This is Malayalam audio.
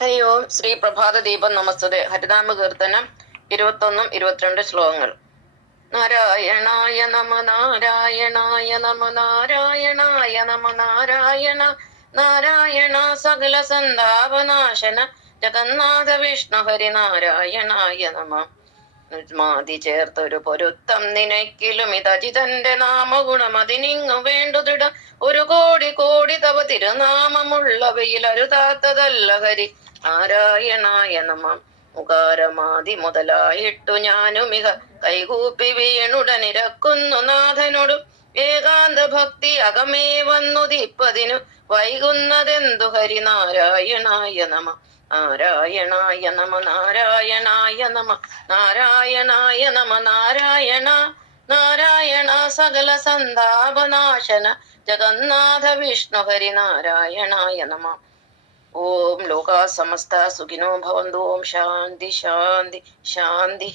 ഹരി ഓം. ശ്രീ പ്രഭാത ദീപം നമസ്തേ. ഹരിനാമ കീർത്തനം 21, 22 ശ്ലോകങ്ങൾ. നാരായണായ നമ നാരായണായ നമ നാരായണായ നമ നാരായണ നാരായണ സകല സന്താപനാശന ജഗന്നാഥ വിഷ്ണു ഹരി നാരായണായ നമ. മാതി ചേർത്തൊരു പൊരുത്തം നിനക്കിലും ഇതജിതന്റെ നാമഗുണം അതിനിങ്ങു വേണ്ടുതിട ഒരു കോടി കോടി തവ തിരുനാമമുള്ളവയിൽ അരുതാത്തതല്ല ഹരി നാരായണായ നമ. മുകാരമാതി മുതലായിട്ടു ഞാനുമിക കൈകൂപ്പി വീണുടനിരക്കുന്നു നാഥനോടു ഏകാന്ത ഭക്തി അകമേ വന്നു ദീപ്പതിനു വൈകുന്നതെന്തു ഹരി നാരായണായ നമ നാരായണായ നമ നാരായണായ നമ നാരായണായ നമ നാരായണ നാരായണ സകല സന്താപനാശന ജഗന്നാഥ വിഷ്ണു ഹരി നാരായണായ നമ. ഓം ലോകാ സമസ്ത സുഖിനോ ഭവന്തു. ഓം ശാന്തി ശാന്തി ശാന്തി.